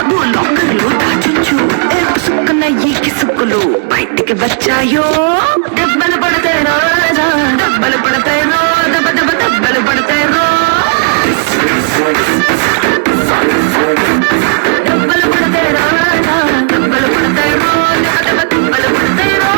కాదు లాకర్లు దాచుంచు సుక్కున ఈ కిసుక్కులు బయటికి వచ్చాయో దెబ్బలు పడతాయి రాజా దెబ్బలు పడతాయి రో దెబ్బ దెబ్బ దెబ్బలు పడతాయి రో దెబ్బలు పడతాయి రాజా దెబ్బలు పడతాయి రో దెబ్బ దెబ్బ దెబ్బలు పడతాయి రో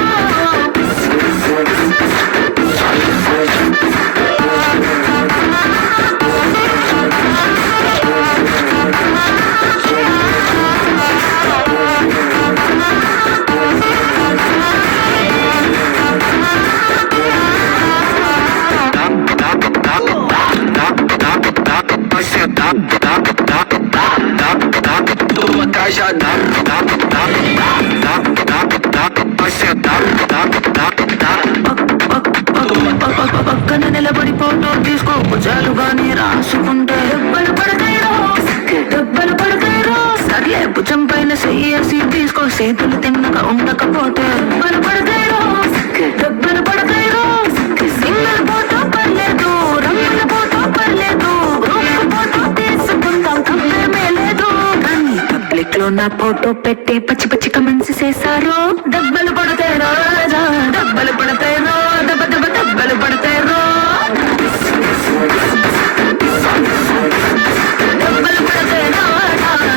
పక్కన నిలబడి ఫోటో తీసుకో భుజాలుగానే రాసుకుంటే దెబ్బలు పడతాయిరో దెబ్బలు పడతాయిరో సర్లే భుజం పైన చెయ్యేసి తీసుకో చేతులు తిన్నగా ఉండకపోతే దెబ్బలు పడతాయిరో దెబ్బలు పడతాయిరో సింగల్ ఫోటో పర్లేదు రంగుల ఫోటో పర్లేదు గ్రూప్ ఫోటో తీసుకుందాం తప్పేమీ లేదు కానీ పబ్లిక్ లో నా ఫోటో పెట్టి పచ్చి పచ్చి కమెంట్స్ చేశారు దెబ్బలు పడతాయిరో రాజా దెబ్బలు పడతాయిరో దెబ్బ దెబ్బ దెబ్బలు పడతాయిరో దెబ్బలు పడతాయిరో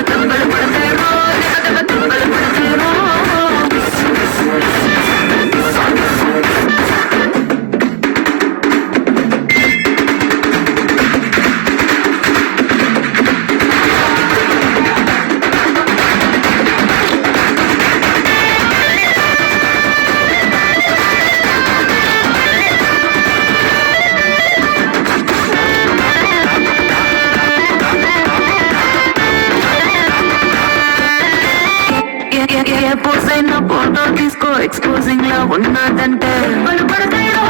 దెబ్బలు పడతాయిరో దెబ్బ దెబ్బ దెబ్బలు పడతాయిరో ఫోటో తీసుకో ఎక్స్పోజింగ్ లా ఉన్నదంటే దెబ్బలు పడతాయిరో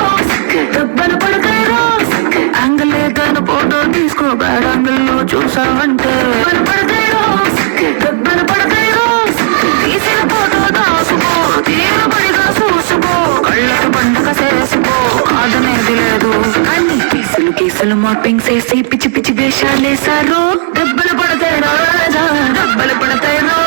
దెబ్బలు పడతాయిరో యాంగిల్ లేదని ఫోటో తీసుకో బ్యాడ్ యాంగిల్ లో చూసావంటే దెబ్బలు పడతాయిరో దెబ్బలు పడతాయిరో తీసిన ఫోటో దాసుకో తీరబడిగా చూసుకో కళ్ళకు పండుగ చేసుకో కాదనేది లేదు కానీ కేసులు మార్పింగ్ చేసి పిచ్చి పిచ్చి వేషాలేసారు దెబ్బలు పడతాయిరో రాజా దెబ్బలు పడతాయిరో